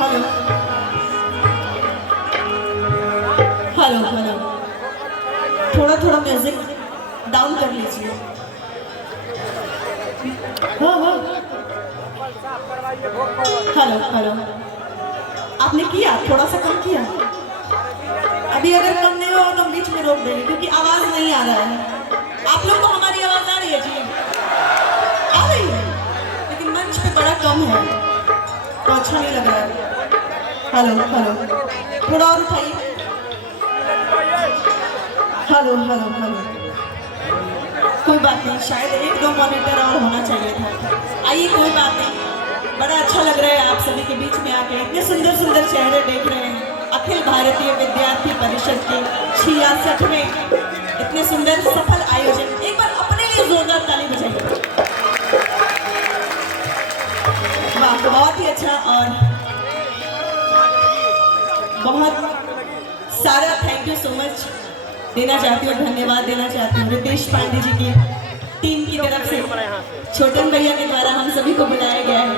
Hello hello hello, थोड़ा थोड़ा music down कर लीजिए। हाँ हाँ, हेलो हेलो, आपने किया, थोड़ा सा कम किया। अभी अगर कम नहीं होगा तो हम बीच में रोक देंगे क्योंकि आवाज नहीं आ रहा है। आप लोग को हमारी आवाज आ रही है जी? आ रही है, लेकिन मंच पे बड़ा कम है तो अच्छा नहीं लग रहा है। हेलो हेलो, थोड़ा और उठाइए। हेलो हेलो हेलो, कोई बात नहीं, शायद एक दो मॉनिटर और होना चाहिए था। आइए कोई बात नहीं, बड़ा अच्छा लग रहा है आप सभी के बीच में आके। इतने सुंदर सुंदर चेहरे देख रहे हैं। अखिल भारतीय विद्यार्थी परिषद के 66वें इतने सुंदर सफल आयोजन, एक बार अपने लिए जोरदार ताली बजाइए। वाह, बहुत ही अच्छा। और बहुत सारा थैंक यू सो मच देना चाहती हूँ, धन्यवाद देना चाहती हूँ रितेश पांडे जी की टीम की तरफ से। छोटन भैया के द्वारा हम सभी को बुलाया गया है।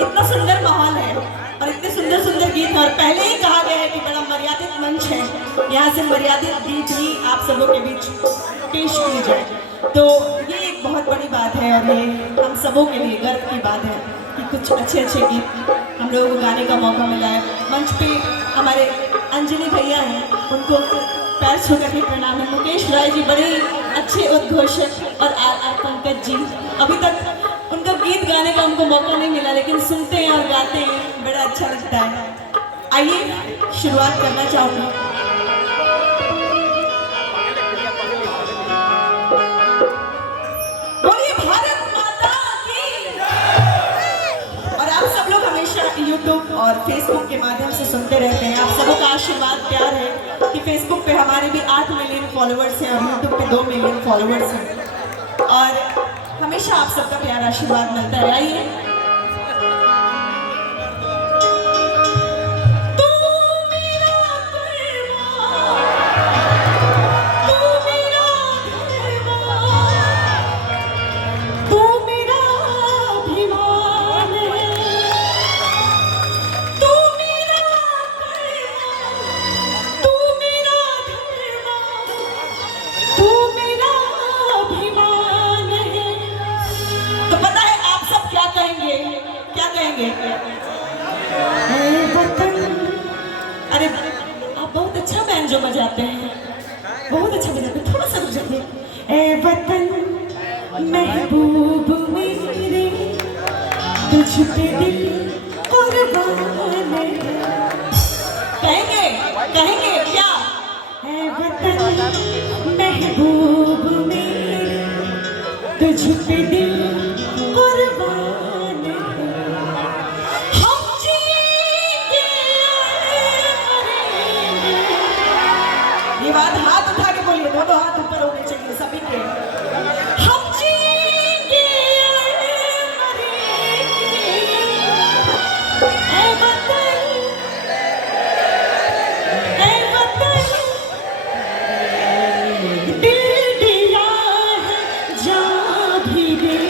इतना सुंदर माहौल है और इतने सुंदर सुंदर गीत, और पहले ही कहा गया है कि बड़ा मर्यादित मंच है, यहाँ से मर्यादित गीत ही आप सबों के बीच पेश किए जाए, तो ये एक बहुत बड़ी बात है और ये हम सबों के लिए गर्व की बात है कि कुछ अच्छे अच्छे गीत हम लोगों को गाने का मौका मिला है। मंच पे हमारे अंजलि भैया हैं, उनको पैर छू करके प्रणाम है। मुकेश राय जी बड़े अच्छे उद्घोषक, और आर पंकज जी, अभी तक उनका गीत गाने का उनको मौका नहीं मिला, लेकिन सुनते हैं और गाते हैं, बड़ा अच्छा लगता है। आइए शुरुआत करना चाहूँगी। बोलिए भारत माता की। और आप सब लोग हमेशा यूट्यूब और फेसबुक के माध्यम से सुनते रहते हैं। आप सबों का आशीर्वाद प्यार है कि फेसबुक पे हमारे भी 8 मिलियन फॉलोअर्स हैं और यूट्यूब पे 2 मिलियन फॉलोअर्स हैं, और हमेशा आप सबका प्यार आशीर्वाद मिलता है। आइए अरे आप बहुत अच्छा बैंजो बजाते हैं, बहुत अच्छा बजाते हैं, थोड़ा सा रुक जाइए। ए वतन महबूब मेरे, तुझ पे दिल कुर्बान है। कहेंगे कहेंगे क्या? ए वतन महबूब मेरे, तुझ पे दिल कुर्बान है। ये बात हाथ उठा के बोलिए, दोनों हाथ ऊपर होने चाहिए सभी के। हम जीएंगे ऐ वतन, ऐ वतन, दिल दिया है जान भी दे।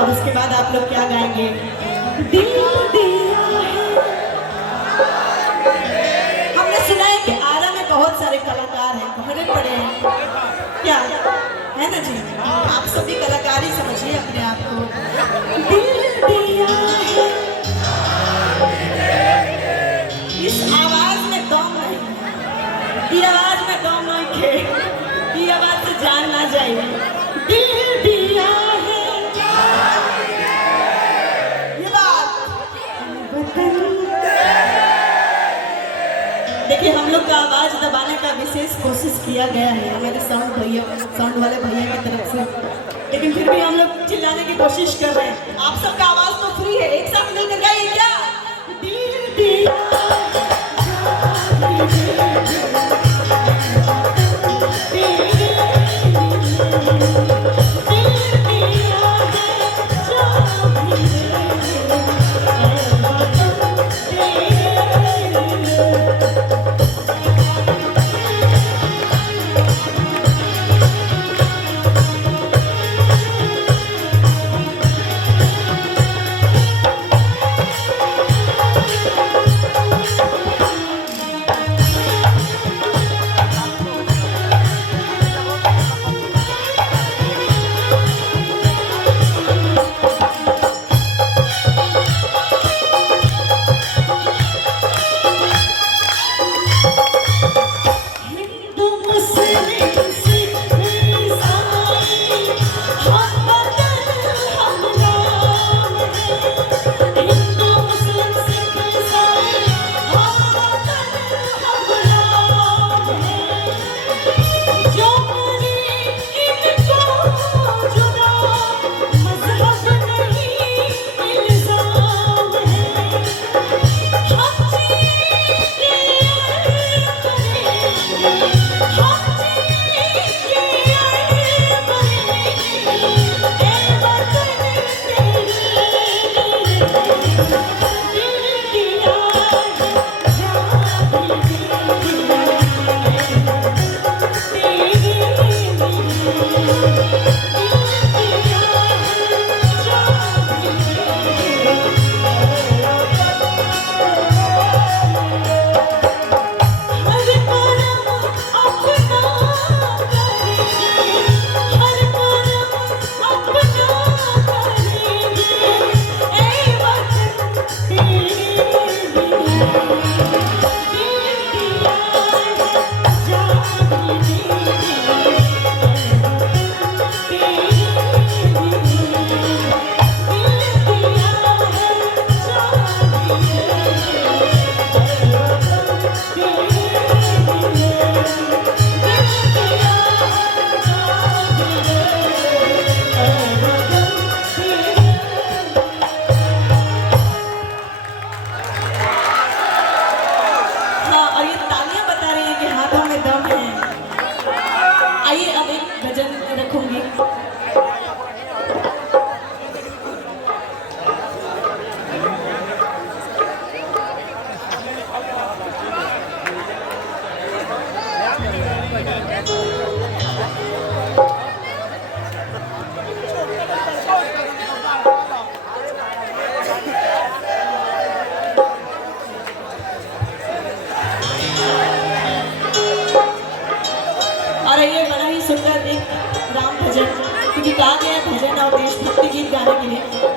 और उसके बाद आप लोग क्या गाएंगे? दिल दिया है। हमने सुना है कि आरा में बहुत सारे कलाकार हैं, भरे पड़े हैं, क्या है ना जी? आप सभी कलाकार ही समझिए अपने आप को। दिल दिया है। इस आवाज में दम नहीं है, ये आवाज में दम नहीं है, ये आवाज से जान ना जाइए। दिल दिया है। देखिए, हम लोग का आवाज दबाने का विशेष कोशिश किया गया है हमारे साउंड वाले भैया की तरफ से, लेकिन फिर भी हम लोग चिल्लाने की कोशिश कर रहे हैं। आप सबका आवाज तो फ्री है, एक साथ मिलकर गाइए क्या? दिल दिया सुंदर एक राम भजन, क्योंकि कहा गया भजन और देशभक्ति गीत गाने के लिए